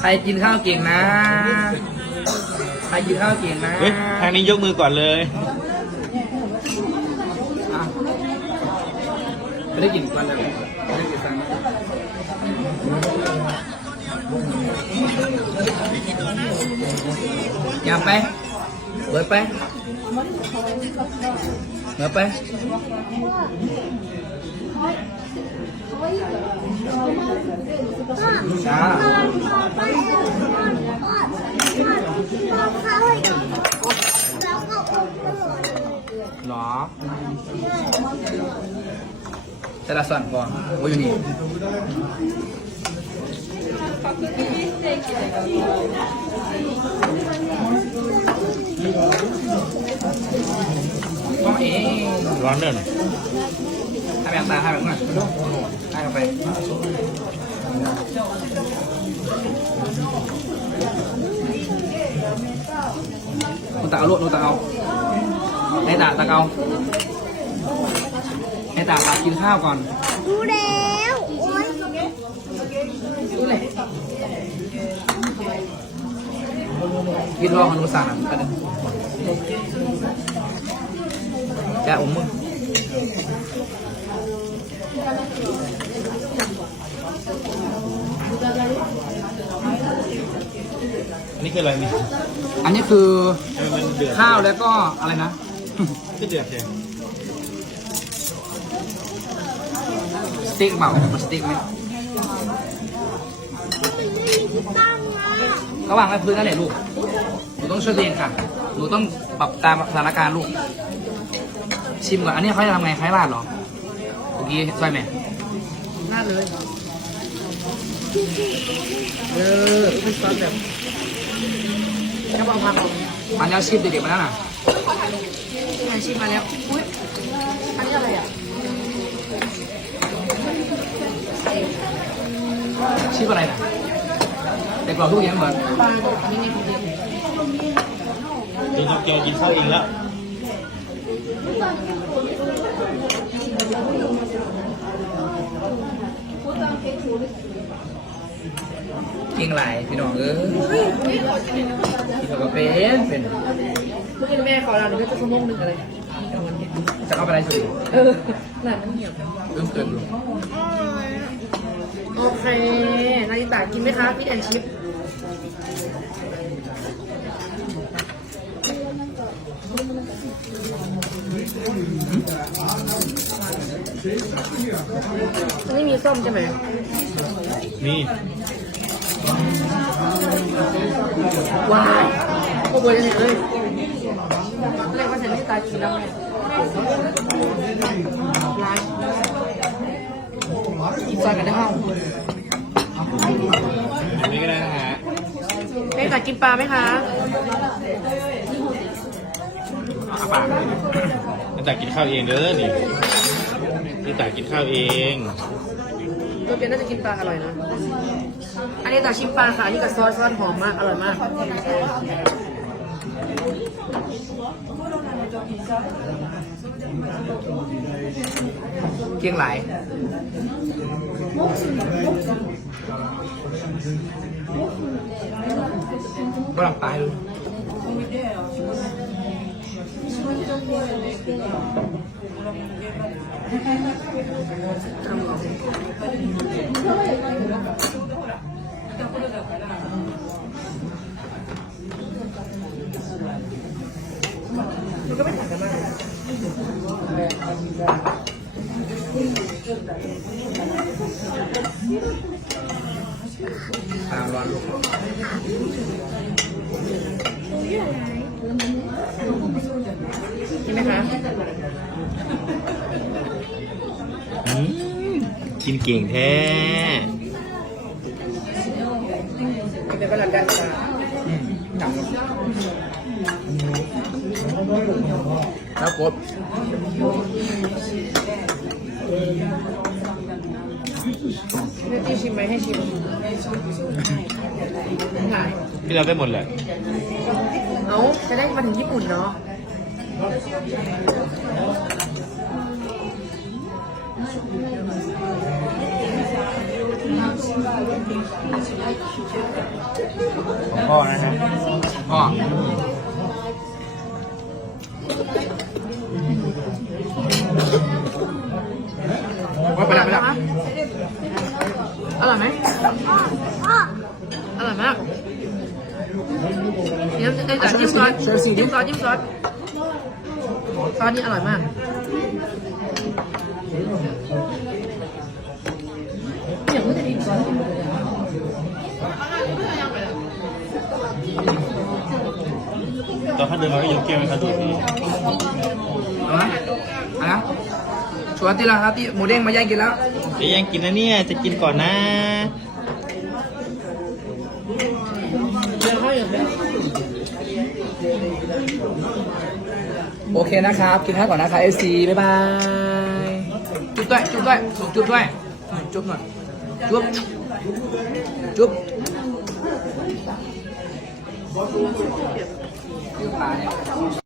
ใครกินข้าวเก่งนะ ใครกินข้าวเก่งนะเฮ้ยทางนี้ยกมือก่อนเลยอะไม่ได้กินกันเลยไม่ได้กินกันยำไปเบิดไปเบิดไปช้า หรอแต่ละส่วนก่อนโอ้ยอยู่นี่ก็เองร้อนเดินให้ แบบตาให้แบบนั้นให้เข้าไปหนูตาเอาลูกหนูตาเอาให้ตาตาเอาให้ตาตากินข้าวก่อนรู้แล้วโอ๊ยกินรอของหนูสั่งอะอันนึงจะอมมึง อันนี้คืออะไรนี่อันนี้คือทำไมมันเดือดข้าวแล้วก็อะไรนะ ที่เดือดเลยสเต็กเปล่ามันสเต็กไหมตั้งนะก็วางไว้พื้นนั่นแหละลูก หนูต้องช่วยตัวเองค่ะ หนูต้องปรับตามสถานการณ์ลูก ชิมก่อน อันนี้เขาจะทำไงคล้ายราดเหรอ มื่อกี้ใช่ไหมราดเลยเออเป็นซอสแบบกระเพราผักมาแล้วชิมเด็กๆมาแล้วน่ะมาชิมมาแล้วอุ้ยอันนี้อะไรอะชิมอะไรน่ะแต่กรอบทุกอย่างเหมือนกินข้าวแกงกินข้าวเองแล้ว เก่งหลายพี่น้องเออกินกับเป็นเป็นเมื่อกี้แม่ขอเราหนึ่งก็จะชั่วโมงหนึ่งอะไรจะเข้าไปได้สุดเออหลานมันเหี่ยวเริ่มเกินอยู่โอเค นาริตากินไหมคะพี่แอนชิปอั นนี้มีส้มใช่ไหมนี่ว้าวโอ้โหยังไงเลยเรียกว่าฉันที่ตากินแล้วไงร้านกินซอยกันได้ห้องอันนี้ก็ได้นะฮะเอ๊ะตากินปลาไหมคะอาปากนี่ตากินข้าวเองเด้อนี่ นี่ตากินข้าวเองตัวเปียน่าจะกินปลาอร่อยนะ อันนี้ตาชิมปลาค่ะอันนี่กับซอสซอสหอมมาก อร่อยมาก เก่งหลายก็ลองปลายดู ตามร้อนลูกกินไหมคะอืม กินเก่งแท้กินเป็นประหลัดกันค่ะอืมหนังแล้วกดเนื้อที่ชิมไหมให้ชิมหายที่เราได้หมดแหละเอาจะได้มาถึงญี่ปุ่นเนาะ ของพ่อนะฮะพ่อว่าไปแล้วไปแล้วอร่อยไหม พ่ออร่อยมากเดี๋ยวจะจิ้มซอสจิ้มซอสจิ้มซอสซอสนี่อร่อยมากตอนเขาเดินมาก็ยกแก้วให้เขาดูดีเอาละเอาละชวนที่ละครับที่หมูเด้งมาแย่งกินแล้วจะยังกินนะเนี่ยจะกินก่อนนะโอเคนะครับ กินข้าวก่อนนะครับเอซีบ๊ายบายจุ๊บ ด้วยจุ๊บด้วยจุ๊บด้วยจุ๊บหน่อยจุ๊บจุ๊บจุ๊บ